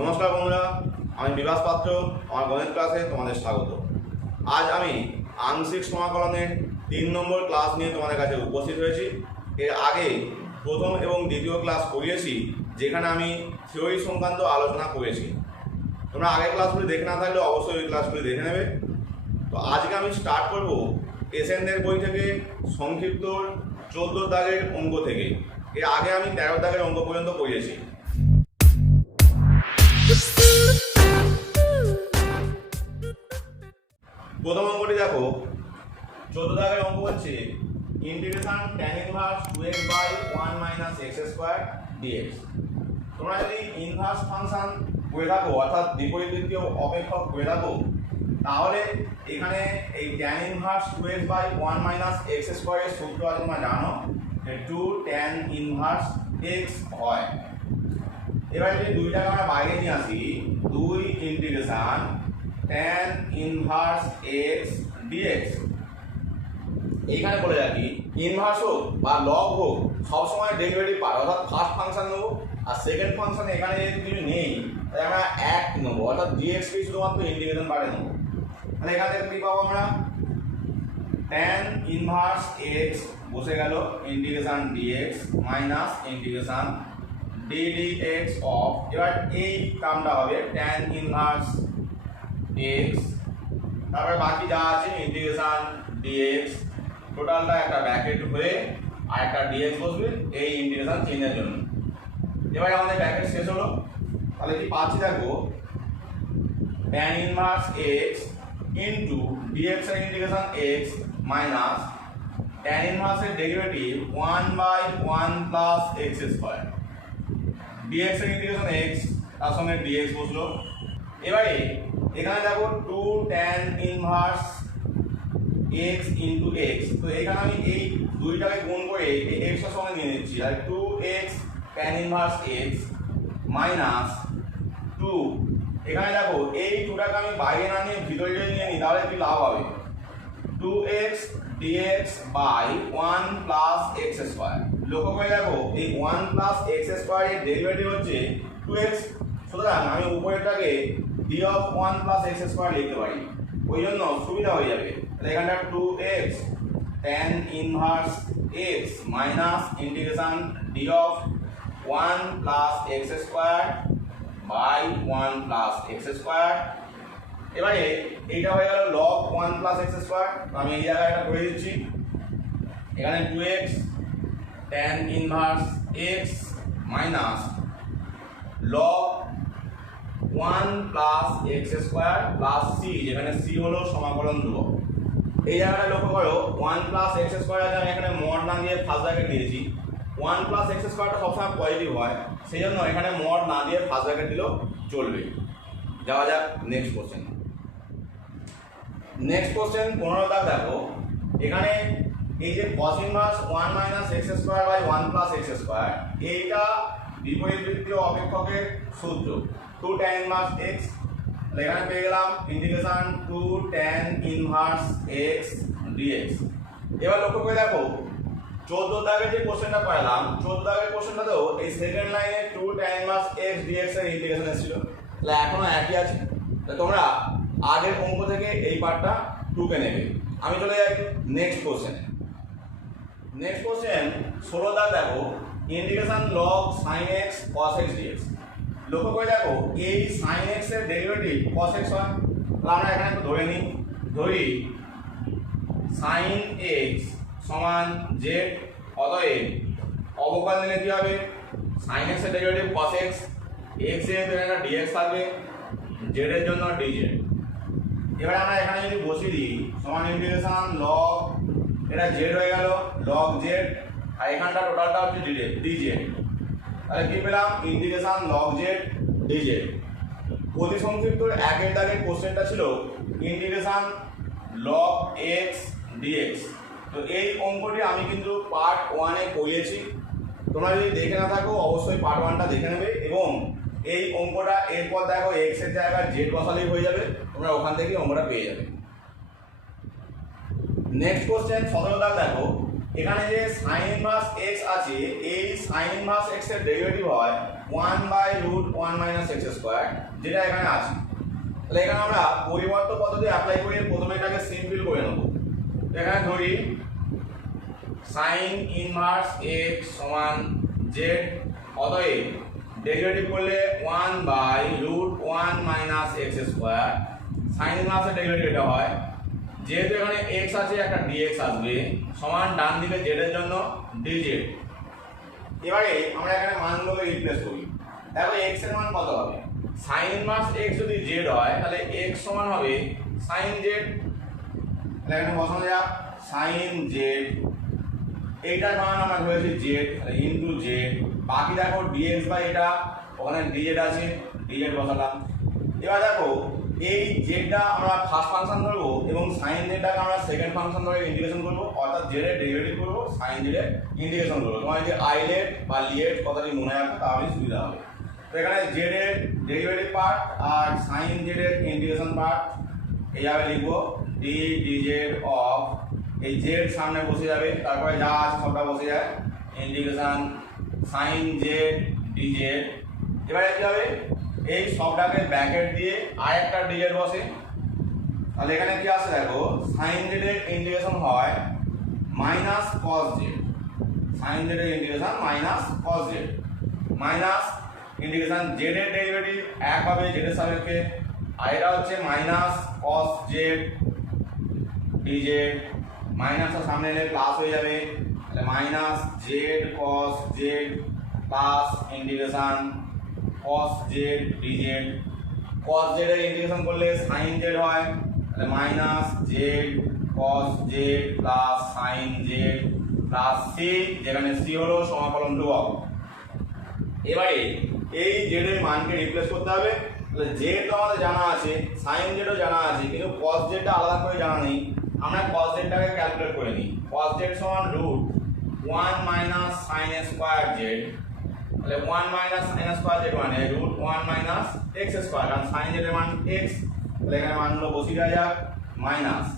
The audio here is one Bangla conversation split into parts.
নমস্কার বন্ধুরা, আমি বিভাস পাত্র। আমার গণিত ক্লাসে তোমাদের স্বাগত। আজ আমি আংশিক সমাকলনের 3 নম্বর ক্লাস নিয়ে তোমাদের কাছে উপস্থিত হয়েছি। এর আগে প্রথম এবং দ্বিতীয় ক্লাস করিয়েছি, যেখানে আমি থিওরি সংক্রান্ত আলোচনা করেছি। তোমরা আগের ক্লাসগুলি দেখে না থাকলে অবশ্যই ওই ক্লাসগুলি দেখে নেবে। তো আজকে আমি স্টার্ট করব এসএনদের বই থেকে সংক্ষিপ্ত 14 দাগের অঙ্ক থেকে। এর আগে আমি 13 দাগের অঙ্ক পর্যন্ত করিয়েছি। প্রথম অঙ্কটি দেখো, 14 দাগের অঙ্ক হচ্ছে integration tan inverse 2x by 1 minus x square dx। তোমরা যদি ইনভার্স ফাংশন করে থাকো, অর্থাৎ বিপরীত দিকীয় অপেক্ষক করে থাকো, তাহলে এখানে এই tan inverse 2x by 1 minus x স্কয়ারের সূত্র আছে তোমরা জানো, 2 tan ইনভার্স x হয়। এবার যদি দুইটাকে আমরা বাইরে নিয়ে আসি, 2 integration tan inverse x dx। এইখানে বলে রাখি, ইনভার্স হোক বা লগ হোক, সবসময় ডেরিভেটিভ পাই, অর্থাৎ ফার্স্ট ফাংশন নেবো আর সেকেন্ড ফাংশন এখানে যেহেতু কিছু নেই, তাই আমরা 1 নেবো, অর্থাৎ dx কে শুধুমাত্র ইন্টিগ্রেশন পারে নেবো। তাহলে এখান থেকে কি পাবো আমরা? tan ইনভার্স x বসে গেল integration dx minus integration ddx of, এবার এই টার্মটা হবে tan ইনভার্স x, তারপরে বাকি যা আছে ইন্টিগ্রেশন dx, টোটালটা একটা ব্র্যাকেট হয়ে আর একটা dx বসবে এই ইন্টিগ্রেশন চেঞ্জের জন্য। এবার আমাদের ব্র্যাকেট শেষ হলো, তাহলে কি পাচ্ছি দেখো, tan inverse x into dx এর ইন্টিগ্রেশন x মাইনাস tan ইনভার্সের derivative 1 by 1 plus x square, dx এর ইন্টিগ্রেশন x তার সঙ্গে dx বসলো। এবারে এখানে দেখো 2 tan inverse x into x, তো এখানে আমি এই দুইটাকে গুণ করে এই x এর সঙ্গে নিয়ে নিচ্ছি, আর 2x tan inverse x minus 2, এখানে দেখো এই 2টাকে আমি বাইরে না নিয়ে ভিতরে নিয়ে নিই, তাহলে কি লাভ হবে? 2x dx by 1 plus x square. লক্ষ্য করে দেখো, এই 1 প্লাস x স্কয়ার এর ডেরিভেটিভ হচ্ছে 2x, সুতরাং আমি উপরেরটাকে d of 1 plus x square লিখতে পারি, ওই জন্য সুবিধা হয়ে যাবে। তাহলে এখানটা 2x tan inverse x minus integration d of 1 plus x square by 1 plus x square. এবারে এইটা হয়ে গেল log 1 প্লাস x স্কয়ার, আমি এই জায়গায় এটা করে দিচ্ছি। এখানে 2x tan inverse x minus log 1 plus x square plus c, যেখানে c হলো সমাকলন ধ্রুবক। এই জায়গাটা লক্ষ্য করো, 1 প্লাস x স্কয়ার আছে, আমি এখানে মড না দিয়ে ফার্স্ট ব্র্যাকেট দিয়েছি। 1 প্লাস x স্কয়ারটা সবসময় পজিটিভ হয়, সেই জন্য এখানে মড না দিয়ে ফার্স্ট ব্র্যাকেট দিলেও চলবে। যাওয়া যাক নেক্সট কোশ্চেন। নেক্সট কোশ্চেন 15 দাগ দেখো, এখানে এই যে cos inverse 1 minus x square by 1 plus x square, এইটা বিপরীত দিকীয় অপেক্ষকের সূত্র 2 tan ইনভার্স x। এখানে পেয়ে গেলাম integration 2 tan inverse x dx। এবার লক্ষ্য করে দেখো, 14 দাগের যে কোশ্চেনটা পাইলাম, 14 দাগের কোশ্চেনটাতেও এই সেকেন্ড লাইনে 2 tan ইনভার্স x dx এর ইন্টিগ্রেশন এসেছিল, তাহলে এখনো একই আছে। তাহলে তোমরা আগের অঙ্ক থেকে এই পার্টটা 2 কে নেবে। আমি চলে যাই নেক্সট কোশ্চেনে। নেক্সট কোশ্চেন 16 দাগ দেখো, integration log sin x cos x dx। লক্ষ্য করে দেখো, এই sin x এর ডেরিভেটিভ cos x হয়, তাহলে আমরা এখানে একটু ধরে নিই, ধরি sin x সমান z, অতএব অবকলন নিলে কি হবে? sin x এর ডেরিভেটিভ cos x, x এর এখানে dx থাকবে, z এর জন্য dz। এবার আমরা এখানে যদি বসিয়ে দিই সমান ইন্টিগ্রেশন log, এটা z হয়ে গেল log z, আর এখানটা টোটালটা হচ্ছে dz। তাহলে কি পেলাম? Integration log z dz। অতি সংক্ষিপ্ত একের দাগের কোশ্চেনটা ছিল ইন্টিগ্রেশন log x dx। তো এই অঙ্কটি আমি কিন্তু পার্ট 1 এ করিয়েছি, তোমরা যদি দেখে না থাকো অবশ্যই পার্ট 1টা দেখে নেবে, এবং এই অঙ্কটা এরপর দেখো x এর জায়গায় z বসালেই হয়ে যাবে, তোমরা ওখান থেকে অঙ্কটা পেয়ে যাবে। নেক্সট কোশ্চেন 17 দাগ দেখো, এখানে যে sin ইনভার্স x আছে, এই sin ইনভার্স x এর ডেরিভেটিভ হয় 1/√1 - x², যেটা এখানে আছে। তাহলে এখানে আমরা পরিবর্ত পদ্ধতি অ্যাপ্লাই করে প্রথমে এটাকে সিম্পল করে নেব। এখানে ধরি sin ইনভার্স x সমান z, অতএব ডেরিভেটিভ করলে 1/√1 - x², sin ইনভার্সের ডেরিভেটিভ এটা হয়, যেহেতু এখানে x আছে একটা dx আসবে, সমান ডান দিকে z এর জন্য dz। এবারে আমরা এখানে মানগুলোকে রিপ্লেস করি। দেখো x এর মান কত হবে, sin ইনভার্স x যদি z হয় তাহলে x সমান হবে sin z। তাহলে এখানে বসানো যাক sin z, এইটার মান আমরা ধরেছি z, তাহলে ইনটু z, বাকি দেখো dx বাই এটা, ওখানে dz আছে, dz বসালাম। এবার দেখো এই জেডটা আমরা ফার্স্ট ফাংশন ধরবো এবং সাইন জেডটাকে আমরা সেকেন্ড ফাংশন ধরে ইন্টিগ্রেশন করবো, অর্থাৎ জেড এর ডেরিভেটিভ করবো, সাইন জেড এর ইন্টিগ্রেশন করবো। তোমার যদি আইলেট বা লিয়েট কথাটি মনে রাখো তাহলে সুবিধা হবে। তো এখানে জেড এর ডেরিভেটিভ পার্ট আর সাইন জেড এর ইন্টিগ্রেশন পার্ট এইভাবে লিখবো, ডি ডিজেড অফ, এই জেড সামনে বসে যাবে, তারপরে যা আছে সবটা বসে যায়, ইন্টিগ্রেশন সাইন জেড ডিজেড। এবারে কি হবে, এই সবটাকে ব্র্যাকেট দিয়ে আর একটা ডিজেড বসে, তাহলে এখানে কি আসে দেখো, সাইন জেড এর ইন্টিগ্রেশন হয় minus cos z, sine z এর integration minus cos z, minus integration z এর ডেরিভেটিভ এক হবে জেড এর সাপেক্ষে, আর এটা হচ্ছে মাইনাস কস জেড ডিজেড, মাইনাসের সামনে এলে প্লাস হয়ে যাবে, তাহলে মাইনাস জেড কস Z plus integration cos z dz। cos z এর ইন্টিগ্রেশন করলে sin z হয়, তাহলে minus z cos z plus sin z plus c, যেখানে c হলো সমাকলন ধ্রুবক। এবারে এই z এর মানকে রিপ্লেস করতে হবে, তাহলে z তো আমাদের জানা আছে, sin z ও জানা আছে, কিন্তু cos z টা আলাদা করে জানা নেই। আমরা cos z টাকে ক্যালকুলেট করে নিই, cos z সমান √1 - sin স্কয়ার z, তাহলে 1 - sin স্কয়ার z মানে √1 - x², কারণ sin z এর মান x, তাহলে এখানে মানগুলো বসিয়ে দেওয়া যাক, মাইনাস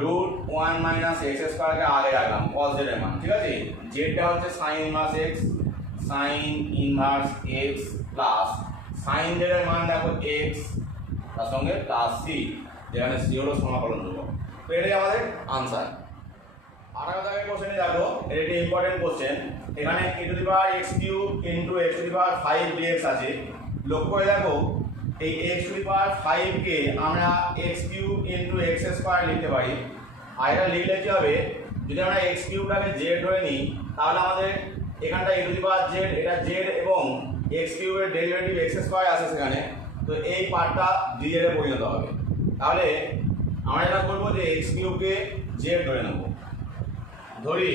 √1 - x² কে আগে রাখলাম cos z এর মান, ঠিক আছে। z টা হচ্ছে sin inverse x, sin inverse x plus sin z এর মান দেখো x, তার সঙ্গে প্লাস c, যেখানে c হলো সমাকলন ধ্রুবক। তো এটাই আমাদের আনসার। আর একটা কোশ্চেনে দেখো, এটা একটা ইম্পর্টেন্ট কোশ্চেন, এখানে e⁻x³ × x⁵ dx আছে। লক্ষ্য করে দেখো এই x⁵ কে আমরা x³ × x² লিখতে পারি, আর এটা লিখলে কি হবে, যদি আমরা x³ টাকে z ধরে নিই তাহলে আমাদের এখানটা e⁻z, এটা z এবং x³ এর ডেরিভেটিভ x² আছে সেখানে, তো এই পার্টটা dz এ পরিণত হবে। তাহলে আমরা এটা করব যে x³ কে z ধরে নেব, ধরি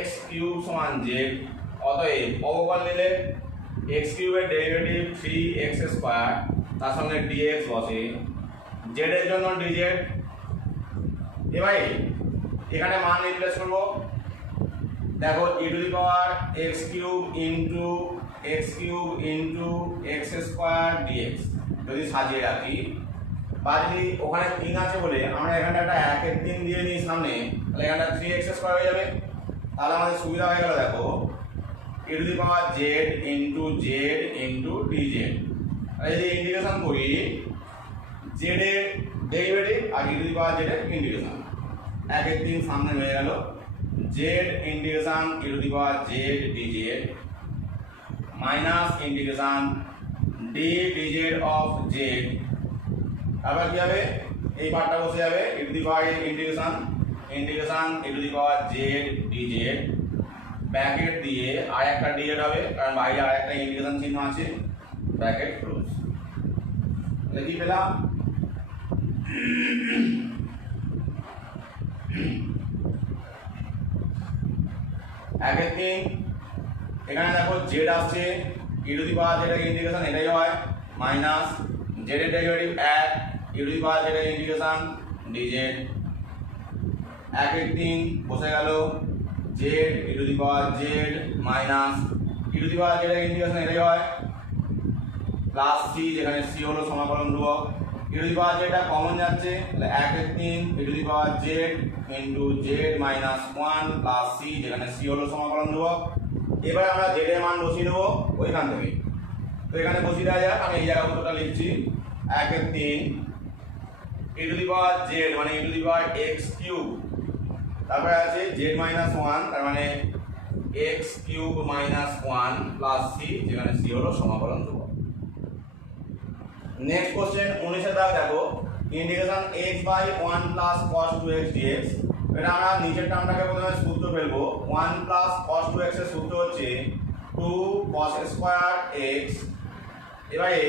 x³ সমান z, অতএব অবকলন নিলে x³ এর ডেরিভেটিভ 3x², তার সঙ্গে dx বসে, z এর জন্য dz। এবারে এখানে মান রিপ্লেস করব, দেখো e⁻x³ × x² dx যদি সাজিয়ে রাখি, বা যদি ওখানে 3 আছে বলে আমরা এখানটা একটা 1 দিয়ে নিই সামনে, তাহলে এখানটা 3x² হয়ে যাবে। তাহলে আমাদের সুবিধা হয়ে গেল, দেখো e⁻z × z × dz। আর যদি ইন্টিগ্রেশন করি z এর ডেরিভেটিভ আর e⁻z এর ইন্টিগ্রেশন, 1 সামনে হয়ে গেল, z integration e⁻z dz minus integration d dz of z। আবার কি হবে, এই পার্টটা বসে যাবে, e⁻ এর ইন্টিগ্রেশন e⁻z dz, ব্র্যাকেট দিয়ে আর একটা dz হবে, কারণ বাইরে আর একটা ইন্টিগ্রেশন চিহ্ন আছে, ব্র্যাকেট ক্লোজ। তাহলে কি পেলাম, এখানে দেখো z আসছে, e⁻z এর ইন্টিগ্রেশন এটাই হয়, মাইনাস z এর ডেরিভেটিভ 1, e⁻z এর ইন্টিগ্রেশন dz, 1 বসে গেল, z e⁻z মাইনাস e⁻z এর ইন্টিগ্রেশন এটাই হয়, প্লাস c, যেখানে c হলো সমাকলন ধ্রুবক, e⁻z টা কমন যাচ্ছে, তাহলে 1 e⁻z × z - 1 প্লাস c, যেখানে c হলো সমাকলন ধ্রুবক। এবার আমরা জেড এর মান বসিয়ে দেবো ওইখান থেকে। তো এখানে বসিয়ে দেওয়া যাক, আমি এই জায়গা মতোটা লিখছি 1/3 e to the power z মানে e to the power x cube, তারপরে আছে জেড মাইনাস 1 তার মানে x cube minus 1 plus c, যেখানে সি হলো সমাকলন ধ্রুবক। নেক্সট কোশ্চেন 19 এর দাগ দেখো, integration x by 1 plus cos 2x dx। এটা আমরা নিচের টার্মটাকে প্রথমে সূত্র ফেলবো। 1 প্লাস cos 2x এর সূত্র হচ্ছে 2 cos স্কয়ার x। এবারে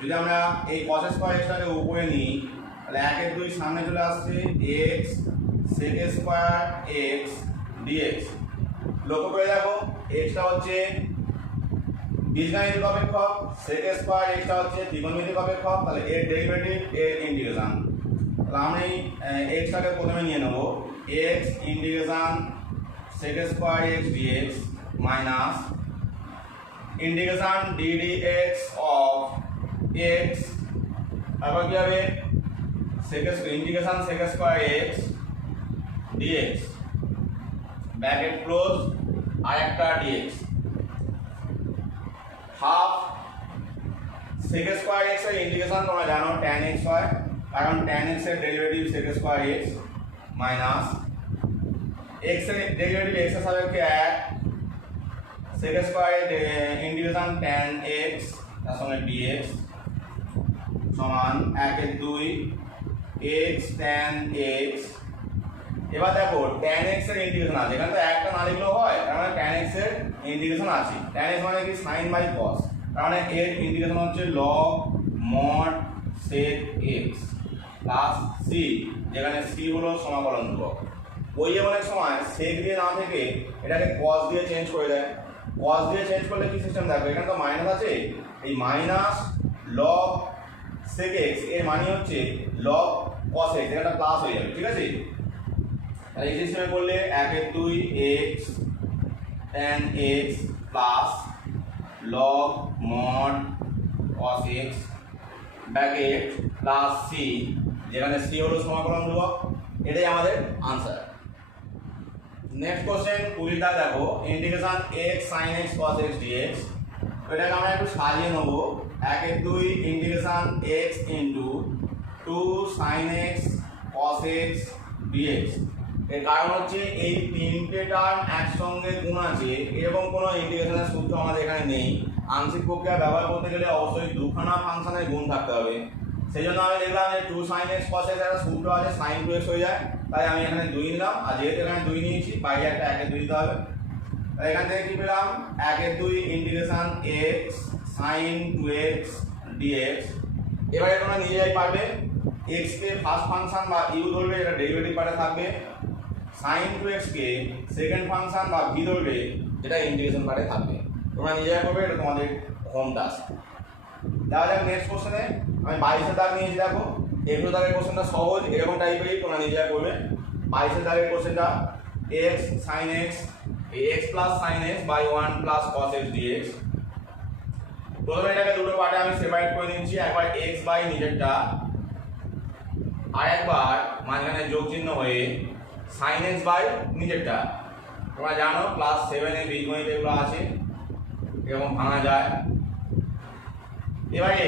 যদি আমরা এই cos স্কয়ার x টাকে উপরে নিই তাহলে 1/2 সামনে চলে আসছে x sec square x dx। লক্ষ্য করে দেখো x টা হচ্ছে বীজগাণিতিক অপেক্ষক, sec স্কয়ার x টা হচ্ছে ত্রিকোণমিতিক অপেক্ষক, তাহলে এর ডেরিভেটিভ এর ইন্টিগ্রেশন। তাহলে আমরা এই x টাকে প্রথমে নিয়ে নেব x integration sec square x dx minus integration ddx of x, তারপর কি হবে integration sec square x dx bracket close আর একটা dx half sec square x এর ইন্টিগ্রেশন তোমরা জানো tan x হয়, কারণ tan x এর derivative sec square x minus x এর ডেরিভেটিভ x এর সাপেক্ষে 1 sec square integration tan x তার সঙ্গে dx সমান 1/2 x tan x। এবার দেখো tan x এর ইন্টিগ্রেশন আছে, এখানে তো একটা না লিখলেও হয়, তার মানে tan x এর ইন্টিগ্রেশন আছে। tan x মানে কি sin বাই cos, তার মানে এর ইন্টিগ্রেশন হচ্ছে log mod sec x plus c, যেখানে c হলো সমাকলন ধ্রুবক। ওই অনেক সময় sec দিয়ে না থেকে এটাকে cos দিয়ে চেঞ্জ করে দেয়। cos দিয়ে চেঞ্জ করলে কি সিস্টেম দেখো, এখানে তো মাইনাস আছে, এই মাইনাস log sec x এর মানে হচ্ছে log cos x, এটা প্লাস হয়ে যাবে, ঠিক আছে। তাহলে এই সিস্টেমে করলে 1/2 x tan x plus log mod cos x bracket plus c, যেখানে c হলো সমাকলন ধ্রুবক। এটাই আমাদের আনসার। নেক্সট কোশ্চেন 20 টা দেখো, integration x sin x cos x dx। এটাকে আমরা একটু সাজিয়ে নেব 1/2 integration x into 2 sin x cos x dx। এর কারণ হচ্ছে এই তিনটে টার্ম একসঙ্গে গুণ আছে, এরকম কোনো ইন্টিগ্রেশনের সূত্র আমাদের এখানে নেই। আংশিক প্রক্রিয়া ব্যবহার করতে গেলে অবশ্যই দুখানা ফাংশনের গুণ থাকতে হবে। সেই জন্য আমি দেখলাম যে 2 sin x cos x একটা সূত্র আছে, sin 2x হয়ে যায়, তাই আমি এখানে 2 নিলাম। আর যেহেতু এখানে 2 নিয়েছি, বাইরে একটা 1/2 দিতে হবে। তাই এখান থেকে কি পেলাম 1/2 integration x sin 2x dx। এবারে তোমরা নিজেরাই পারবে, x কে ফার্স্ট ফাংশন বা u ধরবে, এটা ডেরিভেটিভ পার্টে থাকবে। sin 2x কে সেকেন্ড ফাংশন বা v ধরবে, যেটা ইন্টিগ্রেশন পার্টে থাকবে। তোমরা নিজেরা করবে, এটা তোমাদের হোম টাস্ক। দেখা যাক নেক্সট কোশ্চেনে। আমি 22 দাগ নিয়েছি, দেখো 21 দাগের কোশ্চেনটা সহজ, এরকম টাইপেরই, তোমরা নিজেরা করবে। 22 দাগের কোশ্চেনটা x sin x x plus sin x by 1 plus cos x dx। প্রথমে এটাকে দুটো পার্টে আমি সেপারেট করে নিচ্ছি, একবার x বাই নিচেরটা, আর একবার মাঝখানে যোগ চিহ্ন হয়ে sin x বাই নিচেরটা। তোমরা জানো ক্লাস 7 এ বীজগণিত এগুলো আছে, এরকম ভাঙা যায়। এবারে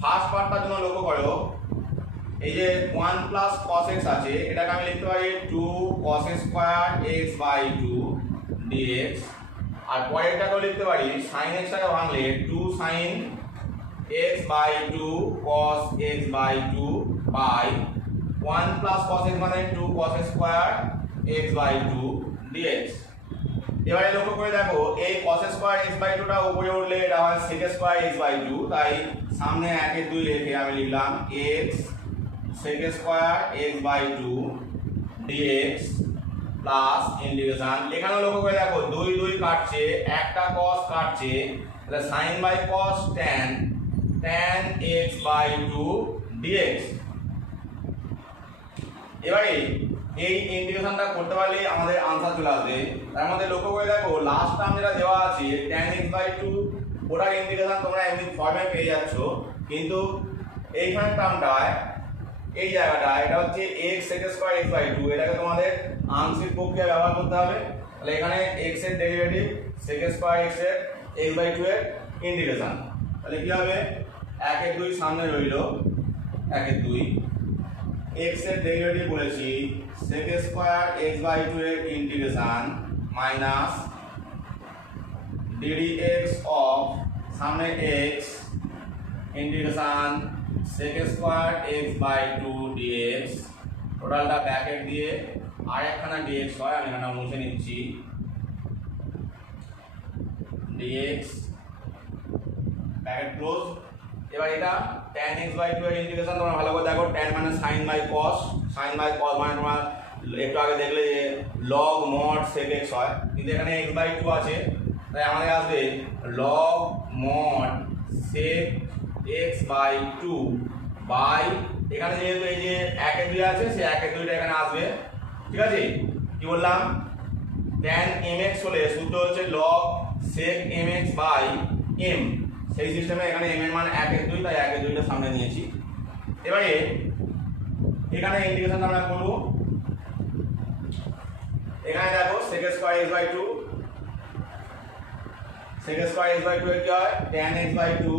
ফার্স্ট পার্টটার জন্য লক্ষ্য করো, এই যে 1 প্লাস cos x আছে, এটাকে আমি লিখতে পারি 2 cos square x by 2 dx। আর পরেরটাকেও লিখতে পারি, sin x টাকে ভাঙলে 2 sin x by 2 cos x by 2 by 1 plus cos x মানে 2 cos square x by 2 dx। এবারে লক্ষ্য করে দেখো, এই cos স্কয়ার x বাই 2 টা উপরে উঠলে এটা হয় sec স্কয়ার x বাই 2, তাই সামনে 1/2 রেখে আমি লিখলাম x sec square x by 2 dx plus integration. এখানে লক্ষ্য করে দেখো 2 2 কাটছে, একটা cos কাটছে, তাহলে sin by cos tan x by 2 dx। এবারে এই ইন্টিগ্রেশনটা করতে পারলে আমাদের আনসার চলে আসবে। তার মধ্যে লক্ষ্য করে দেখো লাস্ট টার্ম যেটা দেওয়া আছে tan x বাই 2, ওটার ইন্টিগ্রেশন তোমরা এমনি ফর্মে পেয়ে যাচ্ছ, কিন্তু এইখানে টার্মটায় এই জায়গাটা এটা হচ্ছে x sec square x by 2, এটাকে তোমাদের আংশিক প্রক্রিয়া ব্যবহার করতে হবে। তাহলে এখানে x এর ডেরিভেটিভ sec স্কয়ার x এর x/2 এর ইন্টিগ্রেশন, তাহলে কি হবে 1 এর 2 সামনে রইল 1 এর 2 x এর ডেরিভেটিভ বলেছি sec স্কয়ার x/2 এর ইন্টিগ্রেশন মাইনাস ddx অফ সামনে x integration sec square x/2 dx, টোটালটা ব্র্যাকেট দিয়ে আর একখানা dx হয়, আমি এখানে মুছে নিচ্ছি dx ব্র্যাকেট ক্লোজ। এবার এটা tan x/2 এর ইন্টিগ্রেশন তোমরা ভালো করে দেখো, tan মানে sin by cos, sin by cos মানে তোমরা একটু আগে দেখলে যে log mod sec x হয়, কিন্তু এখানে x/2 আছে তাই আমাদের আসবে log mod sec x/2 by এখানে যেহেতু এই যে 1 এর 2 আছে সেই 1 এর 2টা এখানে আসবে, ঠিক আছে। কি বললাম tan mx হলে সূত্র হচ্ছে log sec mx by m, সেই সিস্টেমে এখানে m এর মান 1 এর 2 তাই 1 এর 2টা সামনে নিয়েছি। এবারে এখানে ইন্টিগ্রেশন আমরা করব, এখানে দেখো sec square x/2 sec square x/2 এর কি হয় tan x/2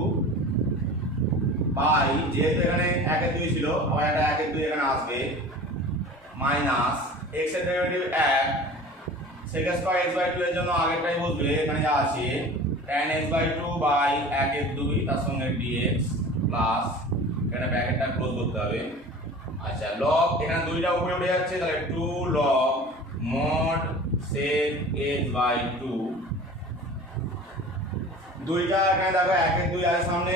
বাই যেহেতু এখানে 1 এর 2 ছিল আবার এটা 1 এর 2 এখানে আসবে মাইনাস x এর ডেরিভেটিভ 1 sec স্কয়ার x/2 এর জন্য আগেরটাই বসবে, এখানে যা আছে tan x/2 বাই 1 এর 2 তার সঙ্গে dx প্লাস এখানে ব্র্যাকেটটা ক্লোজ করতে হবে। আচ্ছা log এখানে 2টা উপরে উঠে যাচ্ছে তাহলে 2 log mod sec x/2, 2টা এখানে দেখো 1 এর 2 আছে সামনে,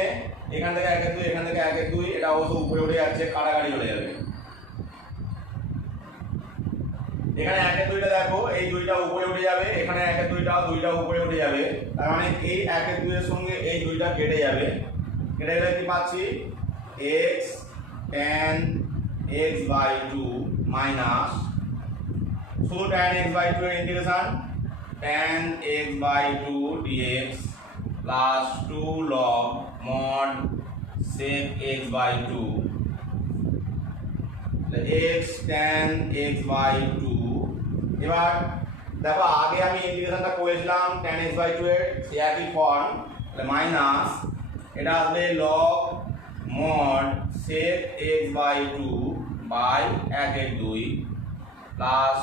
এখান থেকে 1 এর 2 এখান থেকে 1 এর 2, এটা অবশ্য উপরে উঠে যাচ্ছে কাটাকাটি চলে যাবে। এখানে 1 এর 2টা দেখো এই 2টা উপরে উঠে যাবে, এখানে 1 এর 2টা উপরে উঠে যাবে, তার মানে এই 1 এর 2 এর সঙ্গে এই 2টা কেটে যাবে, কেটে গেলে কি পাচ্ছি x tan x/2 মাইনাস শুধু tan x/2 এর integration tan x/2 dx plus 2 log mod sec x/2 x tan x/2। এবার দেখো আগে আমি ইন্টিগ্রেশনটা করেছিলাম tan x/2 এর সেই একই ফর্ম, তাহলে মাইনাস এটা আসবে log mod sec x/2 by 1 এর 2 plus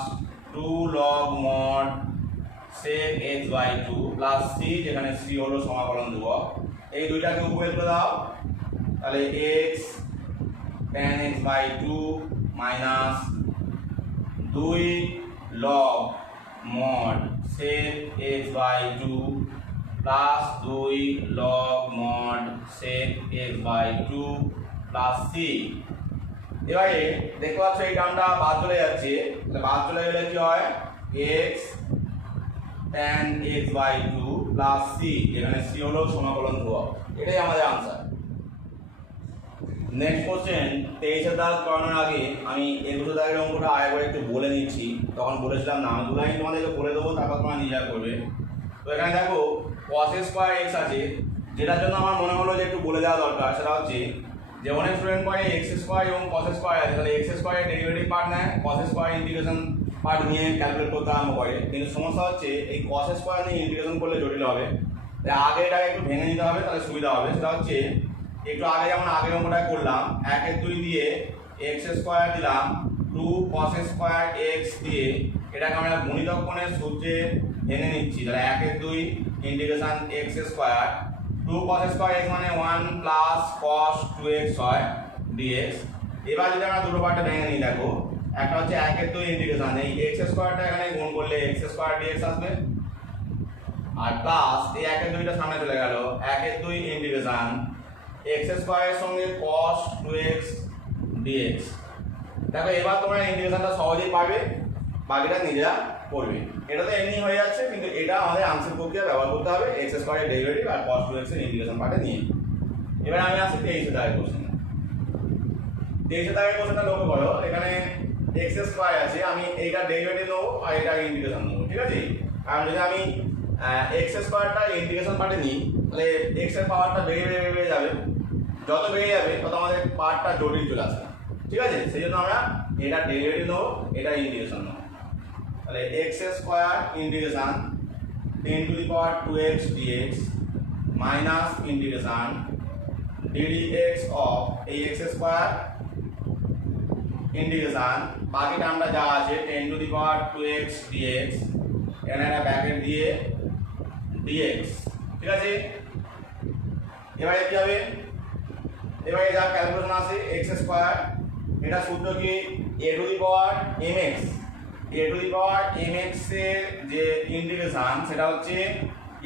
2 log mod sec x/2 plus c, যেখানে c হলো সমাকলন ধ্রুবক, এই দুইটাকে উপরে তুলে দাও তাহলে x tan x/2 minus 2 log mod sec x/2 plus 2 log mod sec x/2 plus c। এবারে দেখতে পাচ্ছ এই টার্মটা বাদ চলে যাচ্ছে, তাহলে বাদ চলে গেলে কি হয় x tan x/2 plus c, যেখানে c হলো সমাকলন ধ্রুবক, এটাই আমাদের আনসার। নেক্সট কোশ্চেন 23 এর দাগ করানোর আগে আমি 21 দাগের অঙ্কটা আরেকবার একটু বলে নিচ্ছি, তখন বলেছিলাম নামগুলো আমি তোমাদেরকে বলে দেবো, তারপর তোমরা নিজেরা করবে। তো এখানে দেখো cos স্কয়ার x আছে, যেটার জন্য আমার মনে হলো যে একটু বলে দেওয়া দরকার, সেটা হচ্ছে যে অনেক স্টুডেন্ট পরে x স্কয়ার এবং cos স্কয়ার আছে, তাহলে x স্কয়ারের ডেরিভেটিভ পার্ট নেয়, cos স্কয়ার ইন্টিগ্রেশন পার্ট নিয়ে ক্যালকুলেট করতে আরম্ভ করে, কিন্তু সমস্যা হচ্ছে এই cos স্কয়ার নিয়ে ইন্টিগ্রেশন করলে জটিল হবে, তাই আগে এটাকে একটু ভেঙে নিতে হবে, তাহলে সুবিধা হবে। সেটা হচ্ছে একটু আগে যেমন আগের অঙ্কটা করলাম 1 এর 2 দিয়ে x স্কয়ার দিলাম 2 cos স্কয়ার x দিয়ে এটাকে আমরা গুণিতক কোণের সূত্রে ভেঙে নিচ্ছি, তাহলে 1 এর 2 integration x square 2 cos square x মানে 1 প্লাস cos 2x হয় dx। এবার যদি আমরা দুটো পার্টে ভেঙে নিই, দেখো একটা হচ্ছে 1 এর 2 ইন্টিগ্রেশন এই x স্কয়ারটা এখানে গুণ করলে x স্কয়ার dx আসবে, আর প্লাস এই 1 এর 2টা সামনে চলে গেল 1 এর 2 ইন্টিগ্রেশন x স্কয়ারের সঙ্গে cos 2x dx। দেখো এবার তোমরা ইন্টিগ্রেশনটা সহজেই পারবে, বাকিটা নিজেরা করবে, এটা তো এমনি হয়ে যাচ্ছে, কিন্তু এটা আমাদের আংশিক প্রক্রিয়া ব্যবহার করতে হবে x স্কয়ারের ডেরিভেটিভ আর cos 2x এর ইন্টিগ্রেশন পার্টে নিয়ে। এবার আমি আসছি 23 দাগের কোশ্চেন। 23 দাগের কোশ্চেনটা লক্ষ্য করো, এখানে x স্কয়ার আছে, আমি এইটা ডেরিভেটিভ নেবো আর এটা ইন্টিগ্রেশন নেবো, ঠিক আছে। কারণ যদি আমি x স্কয়ারটা ইন্টিগ্রেশন পার্টে নিই তাহলে x এর পাওয়ারটা বেড়ে যাবে, যত বেড়ে যাবে তত আমাদের পার্টটা জটিল চলে আসবে, ঠিক আছে। সেই জন্য আমরা এটা ডেরিভেটিভ নেবো, এটা ইন্টিগ্রেশন নেবো। তাহলে x square integration 10 to the power 2x dx minus integration ddx of এই x স্কয়ার ইন্টিগ্রেশন বাকি টার্মটা যা আছে 10 to the power 2x dx এখানে একটা ব্র্যাকেট দিয়ে dx, ঠিক আছে। এবারে কি হবে, এবারে যা ক্যালকুলেশন আছে x স্কয়ার, এটা সূত্র কি a to the power mx, a to the power mx এর যে ইন্টিগ্রেশন সেটা হচ্ছে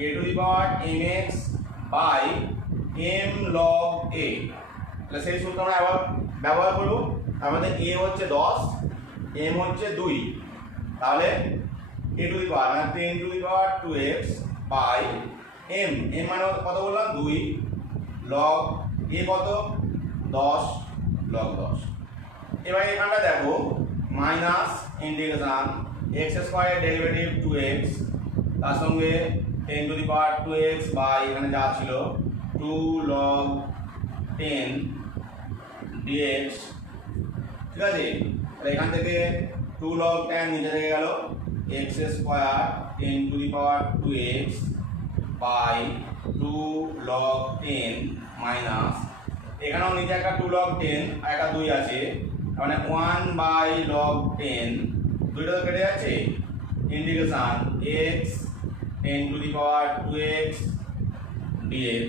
a to the power mx by m log a, তাহলে সেই সূত্র আমরা আবার ব্যবহার করব। আমাদের a হচ্ছে 10, m হচ্ছে 2, তাহলে a টু দি পাওয়ার মানে 10 to the power 2x by m, m মানে কত বললাম 2, log a কত 10 log 10। এবার এখানটা দেখো minus integration x square derivative 2x তার সঙ্গে 10 to the power 2x by এখানে যা ছিল 2 log 10 dx, ঠিক আছে। তাহলে এখান থেকে 2 log 10 নিচে থেকে গেল x square 10 to the power 2x by 2 log 10 minus এখানেও নিচে একটা 2 log 10 আর একটা 2 আছে, মানে 1 বাই log 10, দুইটা তো কেটে যাচ্ছে, integration x 10 to the power 2x dx।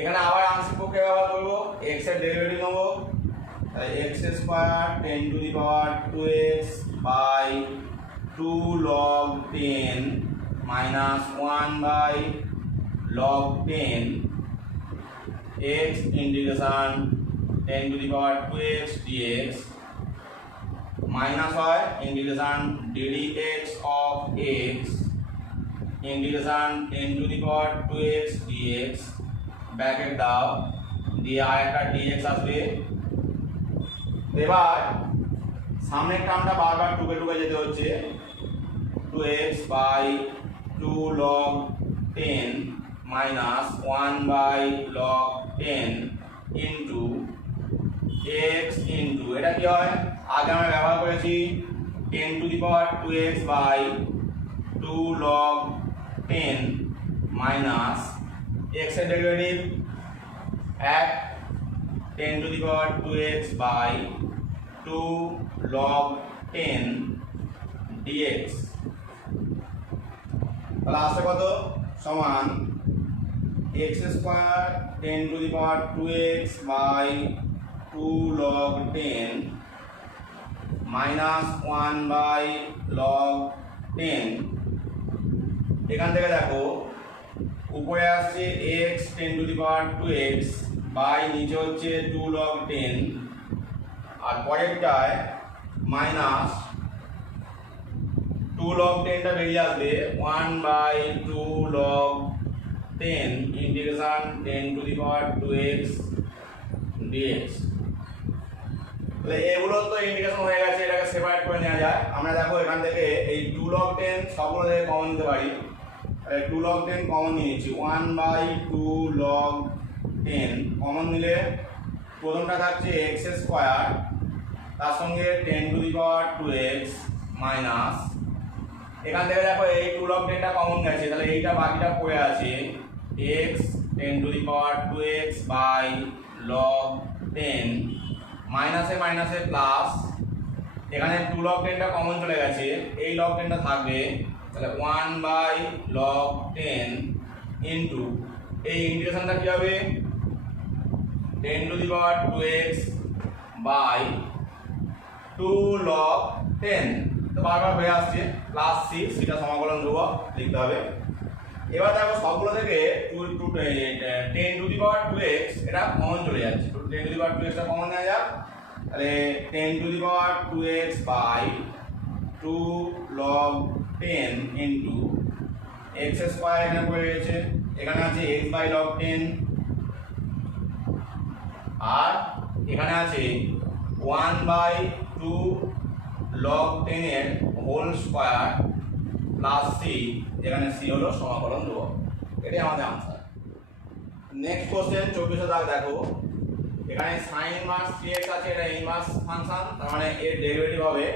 এখানে আবার আংশিক পক্ষে ব্যবহার করবো, x এর ডেরিভেটিভ নেব, তাই x square 10 to the power 2x by 2 log 10 minus 1 by log 10 x integration 10 to the power 2x dx minus হয় integration ddx of x integration 10 to the power 2x dx bracket দাও দিয়ে আর একটা dx আসবে। এবার সামনের টার্মটা বারবার টুকে টুকে যেতে হচ্ছে, 2x by 2 log 10 minus 1 by log 10 into x into এটা কি হয়, আগে আমরা ব্যবহার করেছি 10 to the power 2x by 2 log 10 minus x এর derivative 1 10 to the power 2x by 2 log 10 dx, তাহলে আসে কত সমান x square 10 to the power 2x by 2 log 10 minus 1 by log 10। এখান থেকে দেখো উপরে আসছে x 10 to the power 2x by নিচে হচ্ছে 2 log 10 আর পরেরটায় মাইনাস 2 log 10টা বেরিয়ে আসবে 1 by 2 log 10 integration 10 to the power 2x dx। তাহলে এগুলো তো ইন্টিগ্রেশন হয়ে গেছে, এটাকে সেপারেট করে নেওয়া যায়। আমরা দেখো এখান থেকে এই 2 log 10 সবগুলো থেকে কমন নিতে পারি, 2 log 10 কমন নিয়েছি, 1 বাই 2 log 10 কমন নিলে প্রথমটা থাকছে x স্কয়ার তার সঙ্গে 10 to the power 2x minus এখান থেকে দেখো এই 2 log 10টা কমন গেছে, তাহলে এইটা বাকিটা পড়ে আছে x 10 to the power 2x by log 10 মাইনাসে মাইনাসে প্লাস এখানে 2 log 10টা কমন চলে গেছে, এই log 10টা থাকবে, তাহলে 1 বাই log 10 ইন্টু এই ইন্টিগ্রেশনটা কি হবে 10 to the power 2x by 2 log 10, তো বারবার হয়ে আসছে প্লাস 6, সেটা সমাকলন ধ্রুবক লিখতে হবে। এবার দেখো সবগুলো থেকে 10 টু দি পাওয়ার 2x এটা কমন চলে যাচ্ছে, 10 টু দি পাওয়ার 2x টা কমন নেওয়া যাক, তাহলে 10 to the power 2x by 2 log 10 into x square এখানে পড়ে গেছে, এখানে আছে x বাই log 10 আর এখানে আছে 1 বাই 2 log 10 এর হোল স্কয়ার প্লাস c, এখানে c হলো সমাকলন ধ্রুবক। এটাই আমাদের आंसर। নেক্সট কোশ্চেন 24 দাগ দেখো, এখানে sin ইনভার্স 3x আছে, এটা ইনভার্স ফাংশন, তার মানে এর ডেরিভেটিভ হবে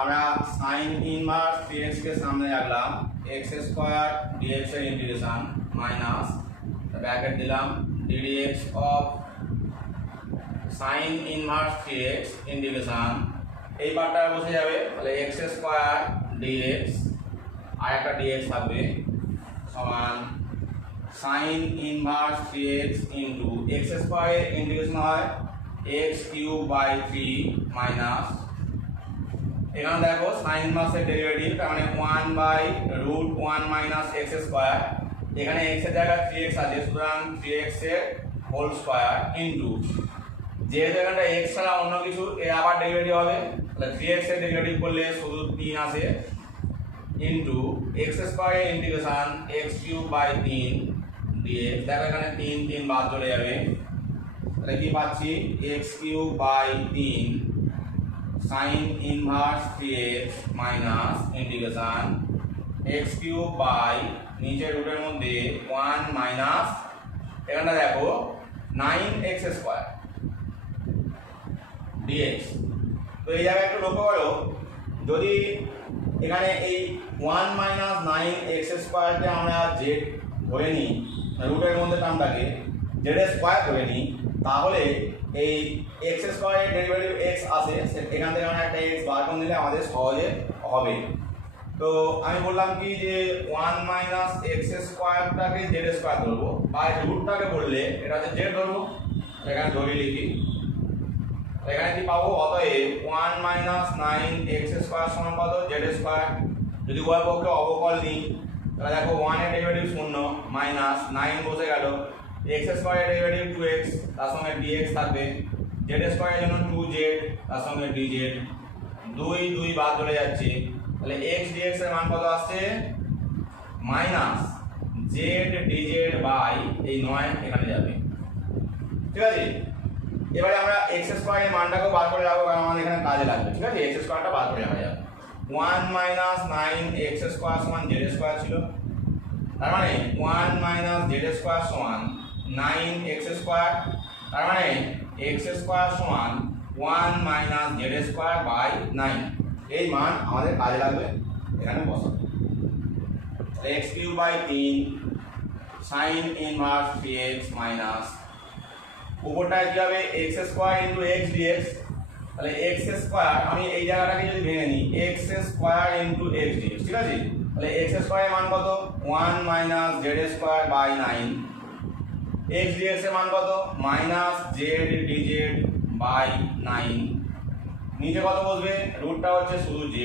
আমরা সাইন ইনভার্স 3x কে সামনে রাখলাম, x স্কয়ার dx এর ইন্টিগ্রেশন মাইনাস ব্র্যাকেট দিলাম ddx of sign inverse 3x integration, এই পার্টটা বসে যাবে, তাহলে x স্কয়ার dx আর একটা dx থাকবে সমান sine inverse 3x into x স্কয়ারের ইন্টিগ্রেশন হয় x কিউব বাই 3 মাইনাস, এখানে দেখো সাইন ইনভার্সের ডেরিভেটিভ তার মানে 1 by root 1 minus x square, এখানে x এর জায়গায় 3x আছে সুতরাং 3x এর হোল স্কয়ার ইনটু যেহেতু এখানটা x ছাড়া অন্য কিছু এর আবার ডেরিভেটিভ হবে, তাহলে 3x এর ডেরিভেটিভ করলে শুধু 3 আসে ইনটু x স্কয়ারের integration x cube by 3 dx, দেখো এখানে 3 3 বাদ চলে যাবে, তাহলে কি পাচ্ছি x cube by 3 sine inverse 3x minus integration x cube by নিচের রুটের মধ্যে 1 মাইনাস এখানটা দেখো 9x স্কয়ার dx। তো এই জায়গায় একটু লক্ষ্য করো, যদি এখানে এই 1 মাইনাস 9x স্কয়ারকে আমরা z ধরে নিই, রুটের মধ্যে টার্মটাকে z স্কয়ার ধরে নিই, তাহলে এই x স্কয়ারের ডেরিভেটিভ x আসে, এখান থেকে আমরা একটা x বার করে নিলে আমাদের সহজে হবে। তো আমি বললাম কি যে 1 মাইনাস x স্কয়ারটাকে z স্কয়ার ধরবো, বা রুটটাকে বললে এটা হচ্ছে z ধরবো, এখানে ধরে লিখি, এখানে কি পাবো, অতএব 1 মাইনাস 9x স্কয়ার সমান কত z স্কয়ার, যদি উভয় পক্ষে অবকল নিই তাহলে দেখো 1 এর ডেরিভেটিভ 0 মাইনাস 9 বসে গেল, x স্কয়ারের ডেরিভেটিভ 2x তার সঙ্গে dx থাকবে, z স্কয়ারের জন্য 2z তার সঙ্গে dz, 2 2 বাদ চলে যাচ্ছে, তাহলে x dx এর মান কত আসছে মাইনাস z dz বাই এই 9 এখানে যাবে, ঠিক আছে। এবারে আমরা x স্কয়ারের মানটাকে বার করে রাখবো কারণ আমাদের এখানে কাজে লাগবে, ঠিক আছে, x স্কয়ারটা বার করে রাখা যাবে, 1 মাইনাস 9x স্কয়ার সমান z স্কয়ার ছিল, তার মানে 1 মাইনাস z স্কয়ার সমান 9x স্কয়ার, তার মানে x স্কয়ার সমান 1 মাইনাস z স্কয়ার বাই 9, এই মান আমাদের কাজে লাগবে, এখানে বসাবো, x cube by 3 sine inverse 3x minus উপরটায় কি হবে x square into x dx, তাহলে x স্কয়ার আমি এই জায়গাটাকে যদি ভেঙে নিই x square into x dx, ঠিক আছে, তাহলে x স্কয়ারের মান কত 1 minus z square by 9, x dx এর মান কত মাইনাস z dz বাই 9, নিচে কত বসবে রুটটা হচ্ছে শুধু z,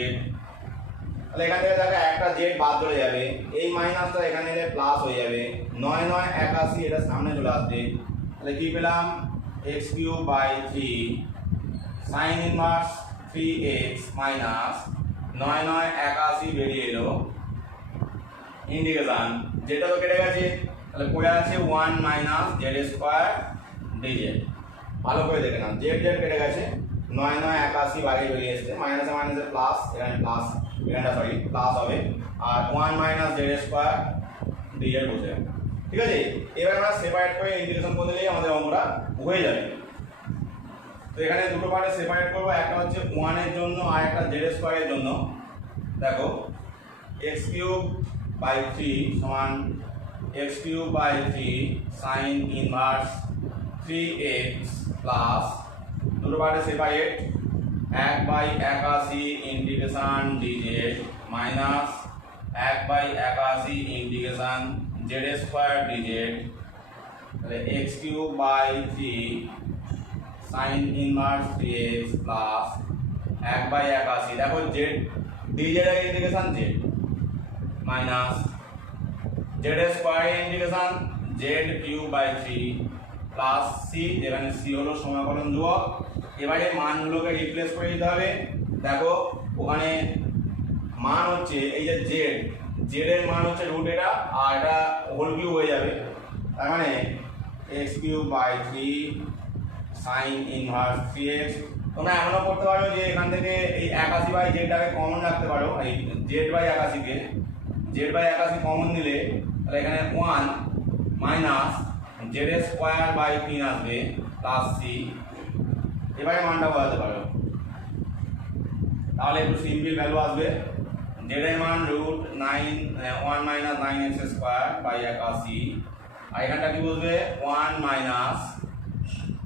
তাহলে এখান থেকে দেখো একটা z বাদ চলে যাবে, এই মাইনাসটা এখানে এলে প্লাস হয়ে যাবে, 9 9 81 এটা সামনে চলে আসবে, তাহলে কি পেলাম x cube by 3 sine inverse 3x minus 9 9 81 বেরিয়ে এলো ইন্টিগ্রেশন, যেটা তো কেটে গেছে, তাহলে পড়ে আছে 1 মাইনাস z স্কয়ার dz, ভালো করে দেখে নাও z z কেটে গেছে, 9 9 81 বাইরে বেরিয়ে এসেছে, মাইনাসে মাইনাসে প্লাস, এখানে প্লাস এখানটা সরি প্লাস হবে, আর 1 মাইনাস z স্কয়ার dz বসে যাবে, ঠিক আছে। এবার আমরা সেপারেট করে ইন্টিগ্রেশন করে দিলেই আমাদের অঙ্কটা হয়ে যাবে। তো এখানে দুটো পার্টে সেপারেট করব, একটা হচ্ছে 1 এর জন্য আর একটা z স্কয়ারের জন্য, দেখো x কিউব বাই 3 সমান x cube by 3 sine inverse 3x plus দুটো পার্টে separate 1 by 81 integration dz minus 1 by 81 integration z square dz, তাহলে x cube by 3 sine inverse 3x plus 1 by 81, দেখো z dz এর integration z minus z square এর integration z cube by 3 plus c, যেখানে c হলো সমাকলন ধ্রুবক, এবারে মানগুলোকে রিপ্লেস করে দিতে হবে, দেখো ওখানে মান হচ্ছে এই যে z এর মান হচ্ছে রুট এটা আর এটা হোল কিউব হয়ে যাবে, তার মানে x cube by 3 sine inverse 3x, তোমরা এমনও করতে পারো যে এখান থেকে এই 81 বাই জেডটাকে কমন রাখতে পারো, এই জেড বাই 81 কে জেড বাই 81 কমন নিলে তাহলে এখানে 1 মাইনাস জেড স্কয়ার বাই 3 আসবে প্লাস c, এবারে মানটা বসাতে পারো তাহলে একটু সিম্পল ভ্যালু আসবে। জেড এর মান root 1 minus 9x square by 81, আর এখানটা কি বসবে 1 মাইনাস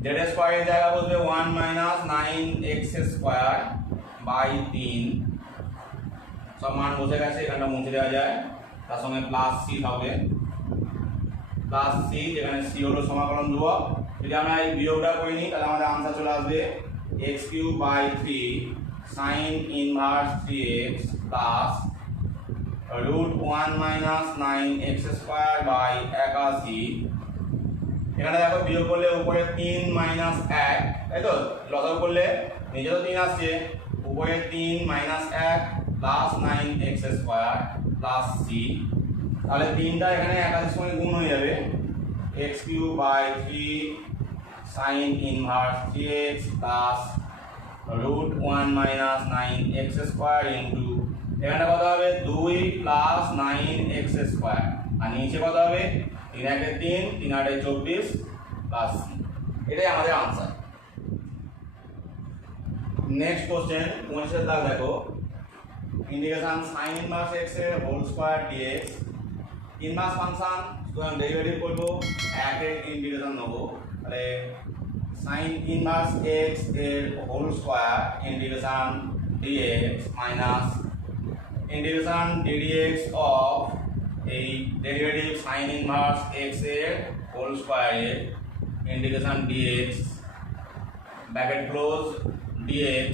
জেড স্কোয়ারের জায়গা বসবে 1 মাইনাস 9x স্কোয়ার বাই 3, সব মান বসে গেছে, এখানটা মুছে দেওয়া যায়, তার সঙ্গে প্লাস সি থাকবে, প্লাস সি, যেখানে সি হলো সমাকলন ধ্রুবক। যদি আমরা এই বিয়োগটা করে নিই তাহলে আমাদের আনসার চলে আসবে x cube by 3 sine inverse 3x plus root 1 minus 9x square by 81। এখানে দেখো বিয়োগ করলে উপরে 3 মাইনাস 1, তাই তো, লসাগু করলে নিচে তো 3 আসছে, উপরে 3 minus 1 plus 9x square plus c, তাহলে 3টা এখানে 81 সঙ্গে গুণ হয়ে যাবে, x cube by 3 sine inverse 3x plus root 1 minus 9x square into এখানটা কত হবে 2 প্লাস 9x স্কোয়ার, আর নিচে কত হবে 3 1 3 3 8 24 প্লাস সি। এটাই আমাদের আনসার। নেক্সট কোশ্চেন 25 দাগ দেখো, ইন্টিগ্রেশন সাইন ইনভার্স x এর whole square dx, inverse function সুতরাং ডেরিভেটিভ করব, 1 এর ইন্টিগ্রেশন নেব, তাহলে সাইন ইনভার্স x এর whole square integration dx minus integration ddx of এই ডেরিভেটিভ সাইন ইনভার্স x এর হোল স্কয়ার এর integration dx bracket close dx,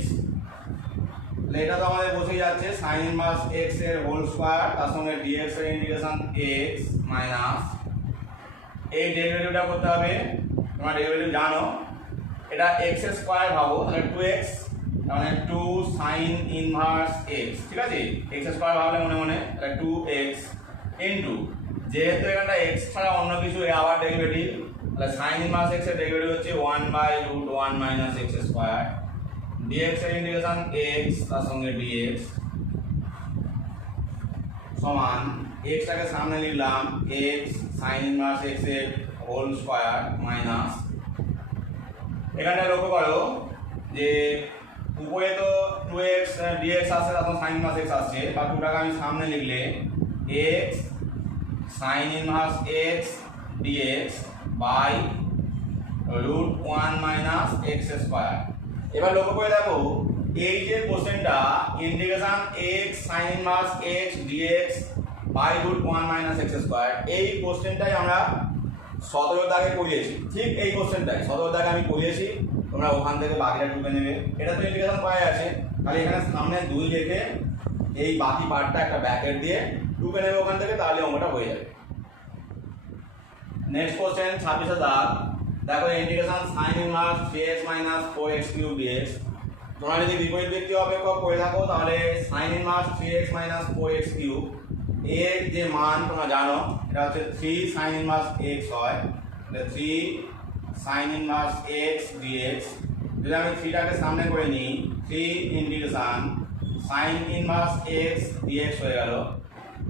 এটা তো আমাদের বসে যাচ্ছে সাইন ইনভার্স x এর হোল স্কয়ার, তার সঙ্গে dx এর ইন্টিগ্রেশন x মাইনাস এই ডেরিভেটিভটা করতে হবে, তোমরা ডেরিভেটিভ জানো, এটা x স্কয়ার ভাবো, তাহলে 2x, মানে 2 সাইন ইনভার্স x, ঠিক আছে, x স্কয়ার ভাবলে মনে মনে, তাহলে 2x ইনটু, যেহেতু এখানটা x ছাড়া অন্য কিছু আবার ডেরিভেটিভ, তাহলে সাইন ইনভার্স x এর ডেরিভেটিভ হচ্ছে 1 by root 1 minus x square, dx এর ইন্টিগ্রেশন x তার সঙ্গে dx সমান x টাকে সামনে লিখলাম x sin ইনভার্স x এর হোল স্কয়ার মাইনাস, এখানটা লক্ষ্য করো যে উপরে তো 2x dx আসছে, তখন sin ইনভার্স x আসছে, বা 2 টাকে আমি সামনে লিখলে x sin inverse x dx by root 1 minus x square. এবার লক্ষ্য করে দেখো এই যে কোশ্চেনটা integration x sin inverse x dx by root 1 minus x square, এই কোশ্চেনটাই আমরা 17 দাগে করিয়েছি, ঠিক এই কোশ্চেনটাই 17 দাগে আমি করিয়েছি, তোমরা ওখান থেকে বাকিটা টুকে নেবে, এটা তো ইন্টিগ্রেশন পাই আছে, তাহলে এখানে সামনে 2 লিখে এই বাকি পার্টটা একটা ব্র্যাকেট দিয়ে টুকে নেবে ওখান থেকে, তাহলে অঙ্কটা হয়ে যাবে। নেক্সট কোশ্চেন 26 দাগ দেখো, integration sin inverse 3x minus 4x cube dx, তোমরা যদি বিপরীত ব্যক্তি অপেক্ষক করে থাকো তাহলে sin inverse 3x minus 4x cube এর যে মান তোমরা জানো, এটা হচ্ছে 3 sin ইনভার্স x হয়, তাহলে 3 sin ইনভার্স x dx, যদি আমি 3 টাকে সামনে করে নিই 3 integration sin inverse x dx হয়ে গেল।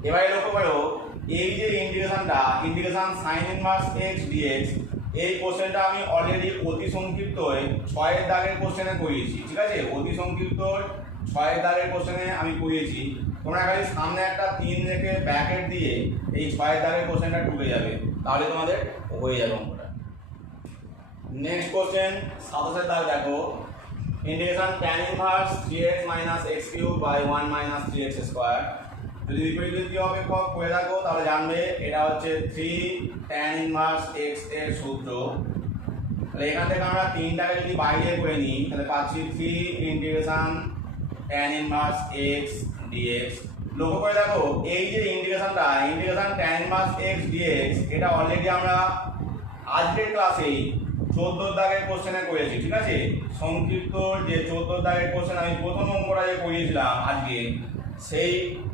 এবারে লক্ষ্য করো এই যে ইন্টিগ্রেশনটা integration sin inverse x dx, এই কোশ্চেনটা আমি অলরেডি অতি সংক্ষিপ্ত 6 এর দাগের কোশ্চেনে করিয়েছি, ঠিক আছে, অতি সংক্ষিপ্ত 6 এর দাগের কোশ্চেনে আমি করিয়েছি, তোমরা খালি সামনে একটা 3 রেখে ব্র্যাকেট দিয়ে এই 6 এর দাগের কোশ্চেনটা ঢুকে যাবে, তাহলে তোমাদের হয়ে যাবে অঙ্কটা। নেক্সট কোশ্চেন 27 এর দাগ দেখো, integration tan inverse 3x minus x cube by 1 minus 3x square, যদি বিপরীত ব্যক্তি অপেক্ষক করে থাকো তাহলে জানবে এটা হচ্ছে 3 tan ইনভার্স x এর সূত্র, তাহলে এখান থেকে আমরা 3টাকে যদি বাইরে করে নিই তাহলে পাচ্ছি 3 integration tan inverse x dx। লক্ষ্য করে দেখো এই যে ইন্টিগ্রেশনটা integration tan inverse x dx, এটা অলরেডি আমরা আজকের ক্লাসেই 14 দাগের কোশ্চেনে করেছি, ঠিক আছে, সংক্ষিপ্ত যে 14 দাগের কোশ্চেন আমি প্রথম অঙ্কটা যে করিয়েছিলাম আজকে, সেই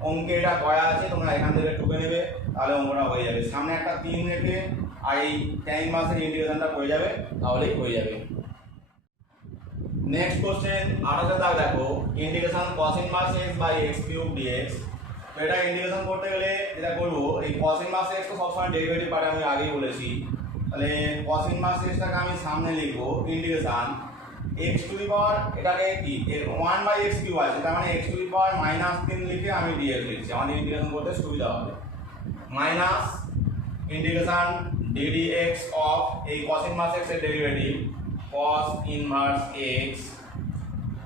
অঙ্কে এটা করা আছে, তোমরা এখান থেকে টুকে নেবে, তাহলে অঙ্কটা হয়ে যাবে, সামনে একটা 3 রেখে আর এই tan ইনভার্সের ইন্টিগ্রেশনটা হয়ে যাবে, তাহলেই হয়ে যাবে। নেক্সট কোশ্চেন 28 দাগ দেখো, integration cos inverse x by x cube dx, তো এটা ইন্টিগ্রেশন করতে গেলে যেটা করব, এই cos ইনভার্স x তো সবসময় ডেরিভেটিভ পার্ট আমি আগেই বলেছি, তাহলে cos ইনভার্স x টাকে আমি সামনে লিখবো ইন্টিগ্রেশন x টু দি পাওয়ার এটাকে কি 1/x কিউব আছে, তার মানে x টু দি পাওয়ার -3 লিখে আমি dx লিখছি, আমাদের ইন্টিগ্রেশন করতে সুবিধা হবে। মাইনাস ইন্টিগ্রেশন ddx অফ এই cos ইনভার্স x এর ডেরিভেটিভ cos ইনভার্স x,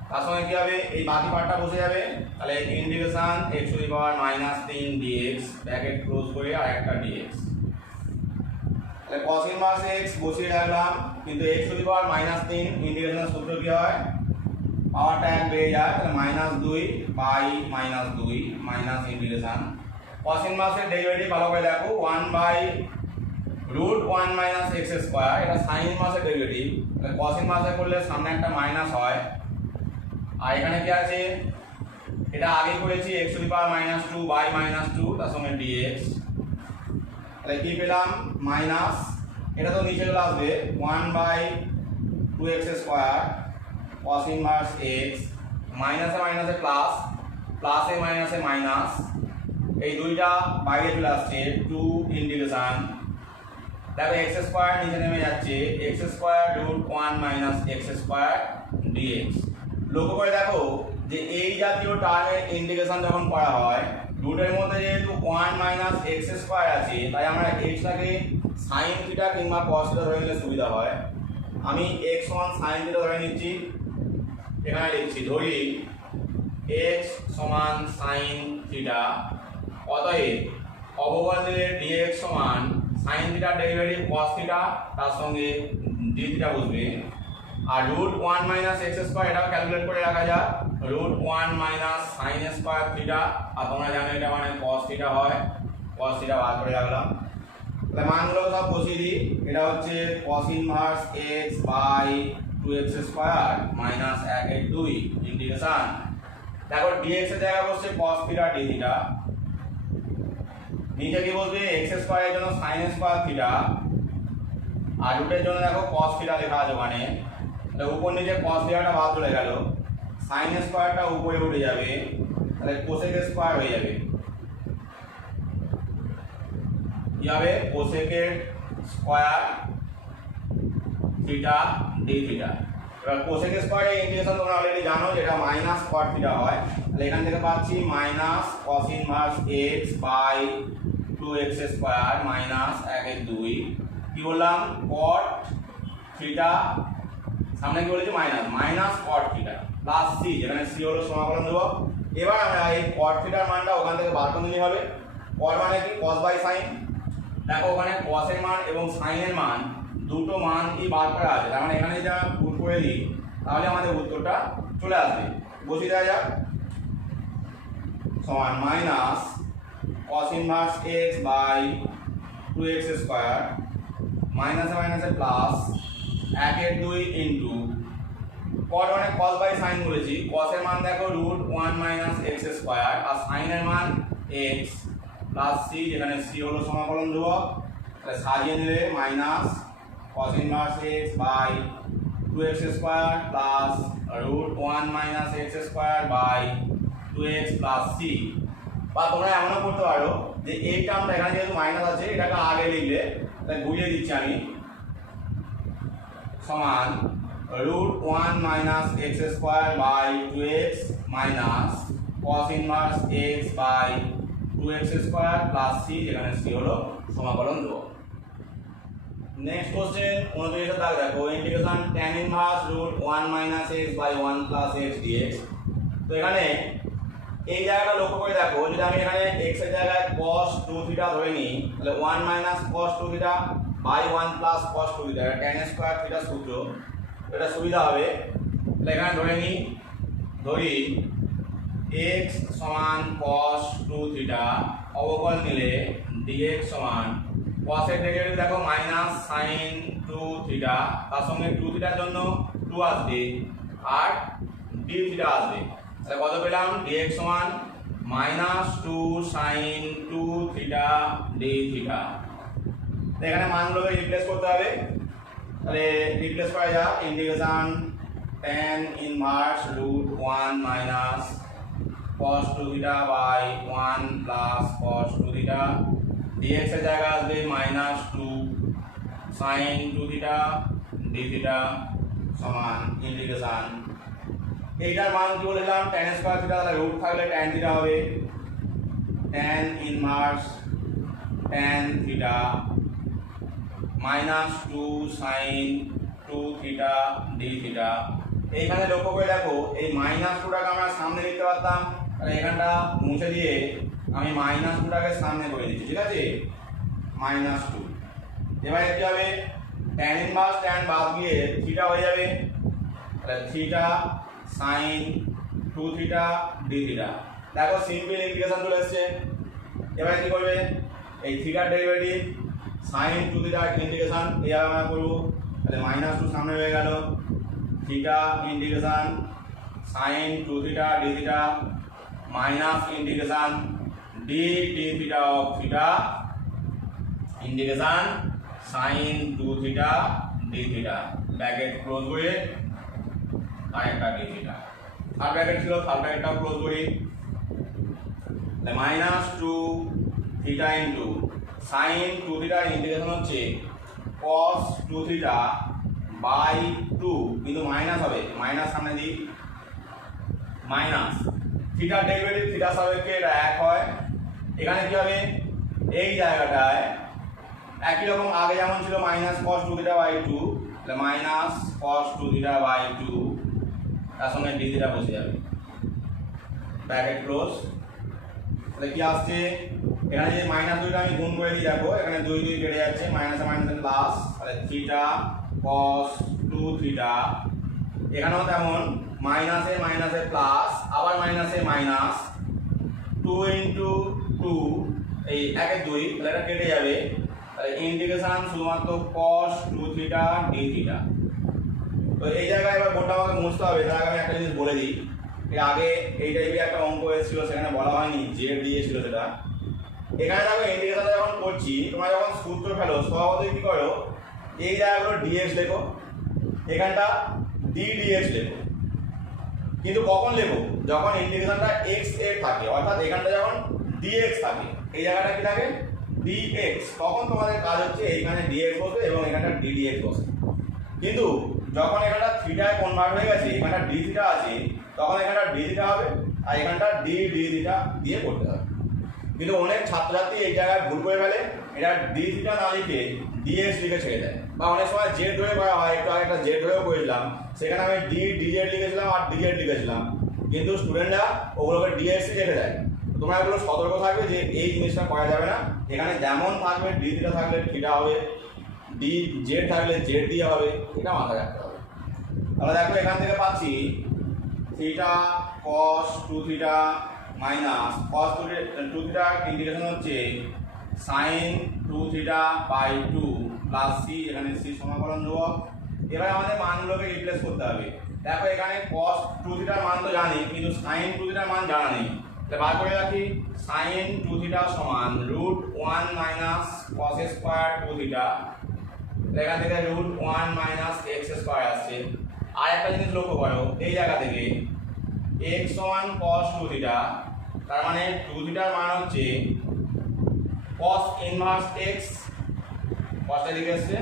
তার সঙ্গে কি হবে এই বাকি পার্টটা বসে যাবে, তাহলে integration x two the power -3 dx bracket close করে আর একটা dx, তাহলে cos ইনভার্স x বসিয়ে রাখলাম, কিন্তু x টু দি পাওয়ার -3 ইন্টিগ্রেশনের সূত্র কি হয়, পাওয়ারটা 1 বেড়ে যায়, তাহলে -2/-2 মাইনাস ইন্টিগ্রেশন cos ইনভার্স এর ডেরিভেটিভ ভালো করে দেখো 1/√1 - x², এটা sin ইনভার্স এর ডেরিভেটিভ, তাহলে cos ইনভার্স এ করলে সামনে একটা মাইনাস হয়, আর এখানে কি আছে এটা আগে করেছি x টু দি পাওয়ার -2/-2 তার সঙ্গে dx, তাহলে কি পেলাম মাইনাস, এটা তো নিচে চলে আসবে 1/2x² cos ইনভার্স x, মাইনাসে মাইনাসে প্লাস, প্লাসে মাইনাসে মাইনাস, এই দুইটা বাইরে চলে আসছে 2 ইন্টিগ্রেশন, দেখো x² নিচে নেমে যাচ্ছে x²√1 - x² dx। লক্ষ্য করে দেখো যে এই জাতীয় টার্মের ইন্টিগ্রেশন যখন করা হয় রুটের মধ্যে যেহেতু 1 - x² আছে, তাই আমরা xটাকে sin থিটা কিংবা cos থিটা ধরে নিলে সুবিধা হয়। আমি x সমান sin থিটা ধরে নিচ্ছি, এখানে লিখছি ধরি x সমান sin থিটা, অতএব অবকলন দিলে dx সমান sin থিটার ডেরিভেটিভ cos থিটা তার সঙ্গে d থিটা বসবে, আর √1 - x² এটাও ক্যালকুলেট করে রাখা যায়, √1 - sin² থিটা, আর তোমরা জানো এটা মানে cos থিটা হয়, cos থিটা বার করে রাখলাম, তাহলে মানগুলো সব বসিয়ে দিই, এটা হচ্ছে cos ইনভার্স x/2x² -1/2 ইন্টিগ্রেশন, দেখো dx এর জায়গায় বসছে cos থিটা d থিটা, নিচে কি বসবে x² এর জন্য sin² থিটা, আর রুটের জন্য দেখো cos থিটা লেখা আছে ওখানে, তাহলে উপর নিচে cos থিটাটা বাদ চলে গেল, sin² উপরে উঠে যাবে, তাহলে cosec² হয়ে যাবে, কি হবে cosec² থিটা d থিটা। এবার cosec² এর ইন্টিগ্রেশন তোমরা অলরেডি জানো যেটা -cot থিটা হয়, তাহলে এখান থেকে পাচ্ছি cos ইনভার্স x/2x² -1/2, কি বললাম cot থিটা, সামনে কি বলেছি cot থিটা প্লাস c, যেখানে c হলো সমাকলন ধ্রুবক। এবার আমরা এই cot থিটার মানটা ওখান থেকে বার করে নিতে হবে, cot মানে কি cos/sin, দেখো ওখানে cos এর মান এবং sin এর মান দুটো মান কি বার করা আছে, তার মানে এখানে যদি আমরা পুট করে দিই তাহলে আমাদের উত্তরটা চলে আসবে, বসিয়ে দেওয়া যাক, সমান cos ইনভার্স x/2x² মাইনাসে মাইনাসে প্লাস 1/2 ইন্টু cot মানে cos/sin বলেছি, cos এর মান দেখো √1 - x², আর sin এর মান x প্লাস c, যেখানে c হলো সমাকলন ধ্রুবক, তাহলে সাজিয়ে নিলে cos inverse x/2x² plus √1 - x²/2x plus c, বা তোমরা এমনও করতে পারো যে এই টার্মটা এখানে যেহেতু মাইনাস আছে এটাকে আগে লিখলে, তাই বুঝিয়ে দিচ্ছি আমি, সমান √1 - x²/2x minus cos inverse x/2x² plus c, যেখানে c হলো সমাকলন ধ্রুবক। নেক্সট কোশ্চেন 29 দাগ দেখো, integration tan inverse √1 - x/1 + x dx। তো এখানে এই জায়গাটা লক্ষ্য করে দেখো, যদি আমি এখানে x এর জায়গায় cos 2 থিটা ধরে নিই, তাহলে 1 - cos 2 theta by 1 + cos 2 theta, tan square theta সূত্র, এটা সুবিধা হবে, তাহলে এখানে ধরি x সমান cos 2 থিটা, অবকলন নিলে dx সমান cos এর ডেরিভেটিভ দেখো sin 2 থিটা, তার সঙ্গে 2 থিটার জন্য 2 আসবে আর d থিটা আসবে, তাহলে কত পেলাম dx সমান -2 sin 2 থিটা d থিটা। এখানে মানগুলোকে রিপ্লেস করতে হবে, তাহলে রিপ্লেস করা যাক, integration tan inverse √1 - cos 2 theta by 1 + cos 2 theta, dx এর জায়গায় আসবে -2 sin 2 থিটা d থিটা সমান ইন্টিগ্রেশন, এইটার মান কি বলেছিলাম tan স্কয়ার থিটা, তাহলে রুট থাকলে tan থিটা হবে tan inverse tan theta minus 2 sin 2 থিটা ডি থিটা। এইখানে লক্ষ্য করে দেখো এই মাইনাস 2টাকে আমরা সামনে লিখতে পারতাম, তাহলে এখানটা মুছে দিয়ে আমি মাইনাস 2টাকে সামনে করে দিচ্ছি, ঠিক আছে, মাইনাস 2। এবারে কি হবে tan ইনভার্স tan বাদ দিয়ে থিটা হয়ে যাবে, তাহলে থিটা sin 2 থিটা ডি থিটা। দেখো সিম্পল ইন্টিগ্রেশন চলে এসেছে। এবারে কি করবে এই থিটার ডেরিভেটিভ sin 2 থিটা ইন্টিগ্রেশন এইভাবে আমরা করবো, তাহলে মাইনাস 2 সামনে হয়ে গেল, থিটা ইন্টিগ্রেশন sin 2 থিটা d theta minus integration D T theta of theta integration sin 2 থিটা ডি থিটা ব্র্যাকেট ক্লোজ করে আরেকটা ডি থিটা, থার্ড ব্র্যাকেট ছিল থার্ড ব্র্যাকেটটাও ক্লোজ করি, তাহলে minus 2 theta into sin 2 theta integration হচ্ছে cos 2 থিটা বাই 2, কিন্তু মাইনাস হবে, মাইনাস সামনে দিই, মাইনাস থিটার ডেরিভেটিভ থিটার সাপেক্ষে এটা 1 হয়। এখানে কি হবে এই জায়গাটায় একই রকম আগে যেমন ছিল মাইনাস cos 2 থিটা বাই 2, তাহলে মাইনাস cos 2 থিটা বাই 2 তার সঙ্গে ডি থিটা বসে যাবে, ব্র্যাকেট ক্লোজ। তাহলে কি আসছে এখানে যে মাইনাস 2টা আমি গুণ করে দিই, দেখো এখানে 2 2 কেটে যাচ্ছে, মাইনাসে মাইনাসে প্লাস, তাহলে থিটা cos 2 থিটা, এখানেও তেমন মাইনাসে মাইনাসে প্লাস, আবার মাইনাসে মাইনাস 2 ইন্টু 2 এই 1 এর 2, তাহলে এটা কেটে যাবে, তাহলে ইন্টিগ্রেশন শুধুমাত্র cos 2 থিটা ডি থিটা। তো এই জায়গায় এবার বোর্ডটা আমাকে মুছতে হবে, তার আগে আমি একটা জিনিস বলে দিই, এর আগে এই টাইপের একটা অঙ্ক এসেছিল, সেখানে বলা হয়নি জেড দিয়েছিল সেটা। এখানে দেখো ইন্টিগ্রেশনটা যখন করছি, তোমরা যখন সূত্র ফেলো স্বভাবতই কি করো এই জায়গাগুলো ডিএক্স লেখো, এখানটা ডি ডিএক্স লেখো, কিন্তু কখন লেখো যখন ইন্টিগ্রেশনটা এক্স এর থাকে, অর্থাৎ এখানটা যখন ডিএক্স থাকে, এই জায়গাটা কি থাকে ডিএক্স, তখন তোমাদের কাজ হচ্ছে এইখানে ডিএক্স বসে এবং এখানটা ডি ডিএক্স বসে। কিন্তু যখন এখানটা থিটায় কনভার্ট হয়ে গেছে, এখানটা ডি থিটা আছে, তখন এখানটা ডি থিটা হবে আর এখানটা ডি ডি থিটা দিয়ে করতে হবে। কিন্তু অনেক ছাত্রছাত্রী এই জায়গায় ভুল করে ফেলে, এটা ডি থিটা না লিখে ডিএক্স লিখে ছেড়ে দেয়, বা অনেক সময় জেড ধরে করা হয়, একটু আগে একটা জেড ধরেও করেছিলাম, সেখানে আমি ডিজেড লিখেছিলাম আর ডিজেড লিখেছিলাম, কিন্তু স্টুডেন্টরা ওগুলোকে ডিএক্সই লিখে দেয়। তোমরা এগুলো সতর্ক থাকবে যে এই জিনিসটা করা যাবে না, এখানে যেমন থাকবে ডি থিটা থাকলে থিটা হবে, ডি জেড থাকলে জেড দিয়ে হবে, এটা মাথায় রাখতে হবে। তাহলে দেখো এখান থেকে পাচ্ছি theta cos 2 theta minus cos 2 theta integration হচ্ছে sin 2 theta by 2 plus c, এখানে সি সমাকলন ধ্রুবক। এবার আমাদের মানগুলোকে রিপ্লেস করতে হবে। দেখো এখানে cos 2 থিটার মান তো জানি, কিন্তু sin 2 থিটার মান জানা নেই, তাহলে বার করে রাখি sin 2 থিটা সমান √1 মাইনাস cos স্কয়ার 2 থিটা, এখান থেকে √1 মাইনাস x স্কয়ার আসছে। আর একটা জিনিস লক্ষ্য করো এই জায়গা থেকে x সমান cos 2 থিটা, তার মানে 2 থিটার মান হচ্ছে cos ইনভার্স x, cosটা দিকে আসছে,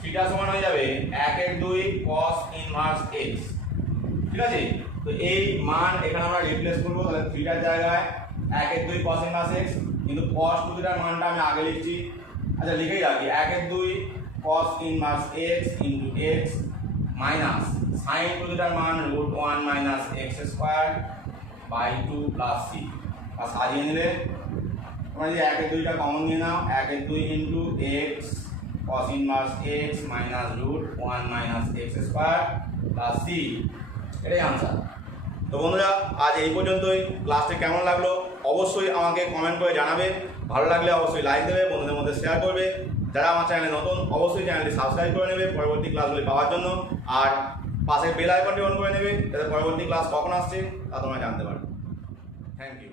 থিটা সমান হয়ে যাবে 1 এর 2 cos ইনভার্স x, ঠিক আছে। তো এই মান এখানে আমরা রিপ্লেস করব, তাহলে থিটার জায়গায় 1 এর 2 cos ইনভার্স x, কিন্তু cos 2 থিটার মানটা আমি আগে লিখছি, আচ্ছা লিখেই রাখি 1 এর 2 cos inverse x into x minus sin 2 থিটার মান √1 minus x square by 2 plus c, আর সাজিয়ে নিলে তোমরা যদি 1 এর 2টা কমন নিয়ে নাও, 1 এর 2 into x cos inverse x minus √1 minus x square plus c, এটাই আনসার। তো বন্ধুরা আজ এই পর্যন্তই। ক্লাসটি কেমন লাগলো অবশ্যই আমাকে কমেন্ট করে জানাবে, ভালো লাগলে অবশ্যই লাইক দেবে, বন্ধুদের মধ্যে শেয়ার করবে। যারা আমার চ্যানেলে নতুন অবশ্যই চ্যানেলটি সাবস্ক্রাইব করে নেবে পরবর্তী ক্লাসগুলি পাওয়ার জন্য, আর পাশে বেল আইকনটি অন করে নেবে যাতে পরবর্তী ক্লাস কখন আসছে তা তোমরা জানতে পারো। Thank you.